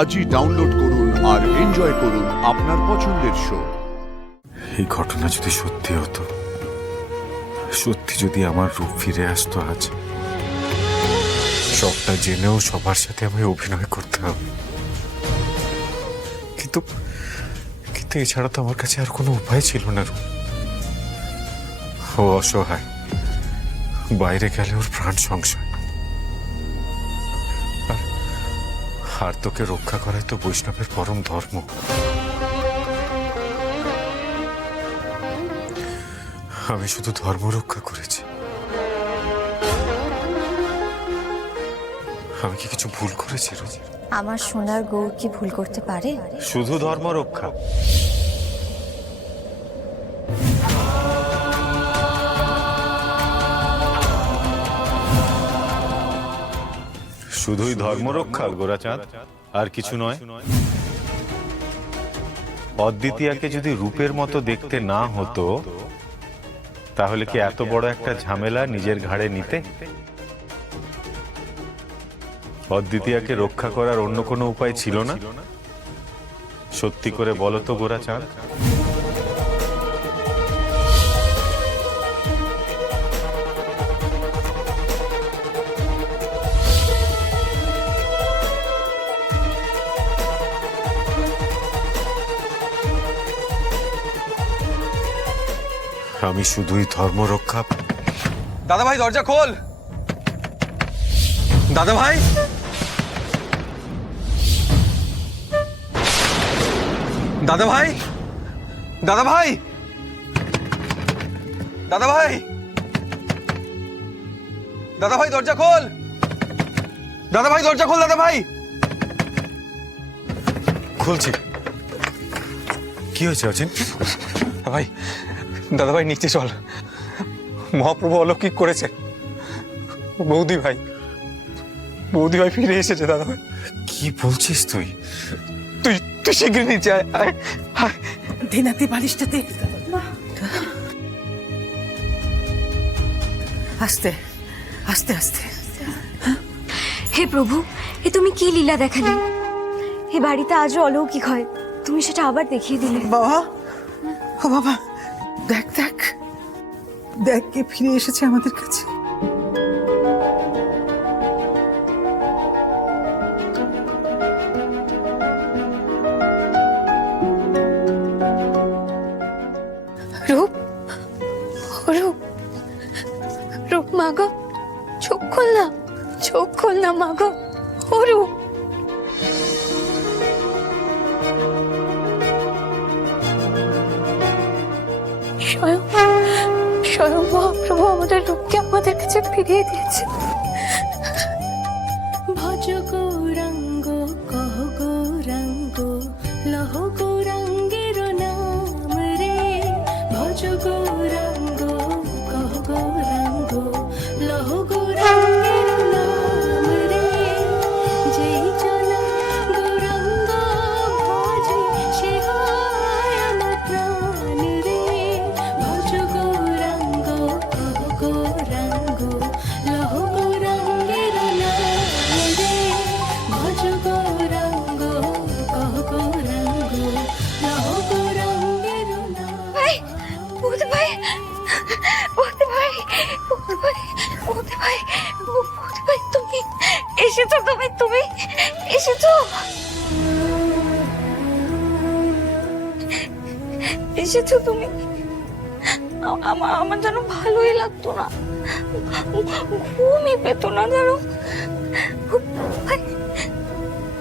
আজই ডাউনলোড করুন আর এনজয় করুন আপনার পছন্দের শো। এই ঘটনা যদি সত্যি হতো, সত্যি যদি আমার রূপ ফিরে আসতো আজ, সবটা জেনেও সবার সাথে আমি অভিনয় করতে হবে। কিন্তু কিন্তু এছাড়া তো আমার কাছে আর কোনো উপায় ছিল না। রূপ ও অসহায়, বাইরে গেলে ওর প্রাণ সংশয়, আর তোকে রক্ষা করাই তো বৈষ্ণবের পরম ধর্ম। আমি শুধু ধর্ম রক্ষা করেছি। আমি কি কিছু ভুল করেছি? আমার সোনার গৌর কি ভুল করতে পারে? শুধু ধর্ম রক্ষা। শুধুই ধর্ম রক্ষা গোরাচাঁদ, আর কিছু নয়। অদ্বিতীয়াকে যদি রূপের মতো দেখতে না হতো, তাহলে কি এত বড় একটা ঝামেলা নিজের ঘাড়ে নিতে? অদ্বিতীয়াকে রক্ষা করার অন্য কোনো উপায় ছিল না? সত্যি করে বলো তো গোরাচাঁদ। আমি শুধুই ধর্ম রক্ষা। দাদা ভাই দরজা খোল। দাদা ভাই, দাদা ভাই, দাদা ভাই, দাদা ভাই, দাদা ভাই দরজা খোল। দাদা ভাই দরজা খোল। দাদা ভাই, খুলছি। কি হয়েছে অচিন? ভাই, দাদা ভাই নিচে চল। মহাপ্রভু অলৌকিক করেছে। বৌদি ভাই, বৌদি ভাই ফিরে এসেছে। দাদা ভাই, কি বলছিস তুই? তুই তুই শীঘ্রই নিচে আয়। আয়, আয়। দিনাতে বালিশটা দে। আস্তে আস্তে আস্তে। হে প্রভু, এ তুমি কি লীলা দেখালে? এ বাড়িতে আজও অলৌকিক হয়, তুমি সেটা আবার দেখিয়ে দিলে। বাবা, ও বাবা, দেখ দেখ দেখ, কে ফিরে এসেছে আমাদের কাছে। রূপ, রূপ, রূপ মাগো, চোখ খোল না, চোখ খোল না মাগো। ও রূপ, স্বয়ং স্বয়ং মহাপ্রভু আমাদের রূপকে আমাদের কাছে ফিরিয়ে দিয়েছে। ভজ গৌরাঙ্গ কহ গৌরাঙ্গ লহ গৌরাঙ্গের নাম রে। ভজ গৌরাঙ্গ কহ গৌরাঙ্গ লহ গৌরাঙ্গের নাম রে। যেই জন গৌরাঙ্গ ভজে সে হয় আমার প্রাণ রে। ভজ গৌরাঙ্গ কহ গৌরাঙ্গ লহ গৌরাঙ্গের নাম রে। ভজ গৌরাঙ্গ কহ গৌরাঙ্গ লহ গৌরাঙ্গের নাম। ভাই, বৌদি ভাই, বৌদি ভাই, বৌদি ভাই, বৌদি ভাই, বৌদি ভাই, তুমি এসেছো, তুমি এসেছো, এসেছো তুমি। আমার যেন ভালোই লাগতো না, ঘুমই পেতো না যেন। ভাই,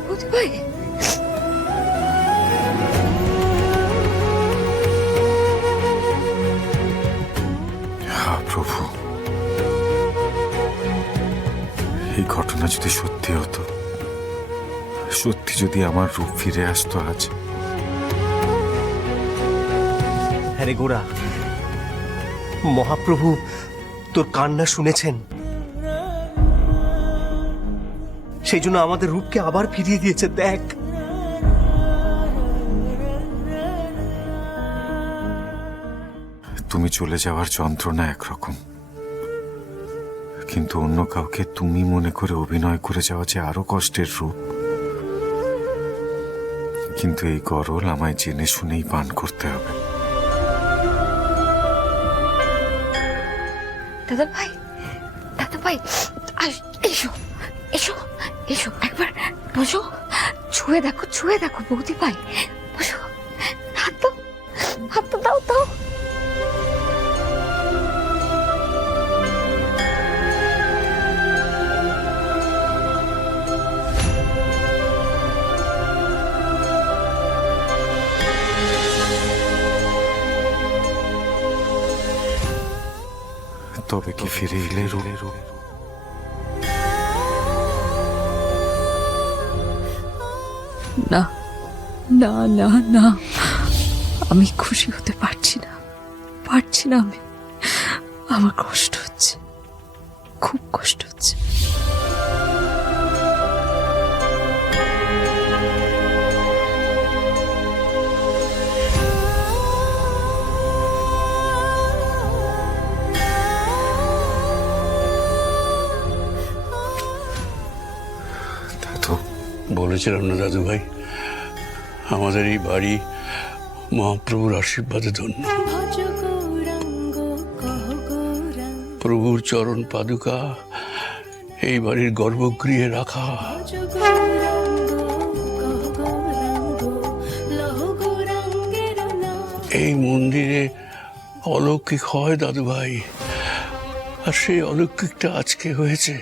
বৌদি ভাই, হ্যাঁ প্রভু, এই ঘটনা যদি সত্যি হতো, সত্যি যদি আমার রূপ ফিরে আসতো আজ। হ্যাঁ রে গোরা, মহাপ্রভু তোর কান্না শুনেছেন, সেই জন্য আমাদের রূপকে আবার ফিরিয়ে দিয়েছে। দেখ, তুমি চলে যাওয়ার যন্ত্রণা একরকম, কিন্তু অন্য কাউকে তুমি মনে করে অভিনয় করে যাওয়া যে আরো কষ্টের রূপ। কিন্তু এই গরল আমায় জেনে শুনেই পান করতে হবে। দাদা ভাই, দাদা ভাই, এসো এসো এসো, একবার বসো, ছুঁয়ে দেখো বৌদি ভাই, বসো, হাত তো দাও দাও। তবে কি ফিরে এলে রূপ? না না না না, আমি খুশি হতে পারছি না আমি। আমার কষ্ট হচ্ছে, খুব কষ্ট হচ্ছে। দাদু, বলেছিলাম না দাদু ভাই, আমাদের এই বাড়ি মহাপ্রভুর আশীর্বাদে ধন্য। ভজ গৌরাঙ্গ কহ গৌরাঙ্গ, প্রভুর চরণ পাদুকা এই বাড়ির গর্ভগৃহে রাখা। ভজ গৌরাঙ্গ কহ গৌরাঙ্গ, লহ গৌরাঙ্গের নাম। এই মন্দিরে অলৌকিক হয় দাদু ভাই, আর সেই অলৌকিকটা আজকে হয়েছে।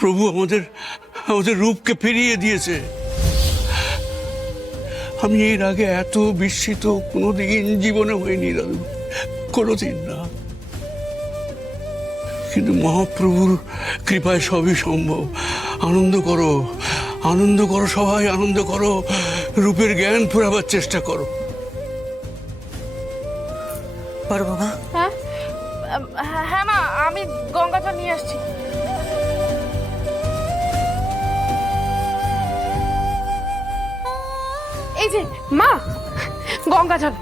প্রভু আমাদের রূপকে ফিরিয়ে দিয়েছে। আমি এর আগে এত বিস্মিত কোনোদিন জীবনে হইনি দাদু, কোনোদিন না। কিন্তু মহাপ্রভুর কৃপায় সবই সম্ভব। আনন্দ করো সবাই, আনন্দ করো, রূপের জ্ঞান ফুরাবার চেষ্টা করো। বড় বাবা, হ্যাঁ মা, আমি গঙ্গাজল নিয়ে আসছি। এই যে মা, গঙ্গাজল,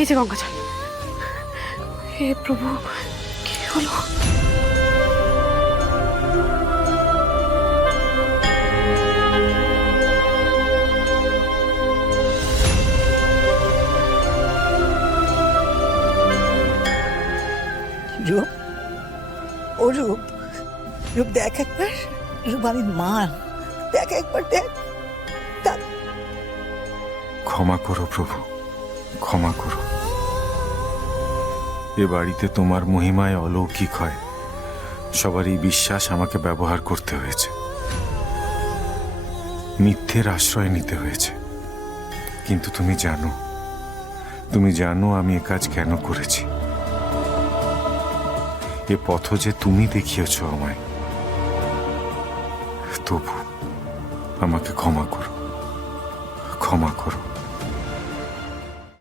এই যে গঙ্গাজল। হে প্রভু, কি হলো? রূপ, ও রূপ, রূপ দেখ একবার, রূপ আমি মা, দেখ একবার, দেখ। ক্ষমা করো প্রভু, ক্ষমা করো। এ বাড়িতে তোমার মহিমায় অলৌকিক হয়, সবারই বিশ্বাস আমাকে ব্যবহার করতে হয়েছে, মিথ্যের আশ্রয় নিতে হয়েছে। কিন্তু তুমি জানো আমি এ কাজ কেন করেছি। এ পথ যে তুমি দেখিয়েছ আমায়, তবু আমাকে ক্ষমা করো, ক্ষমা করো।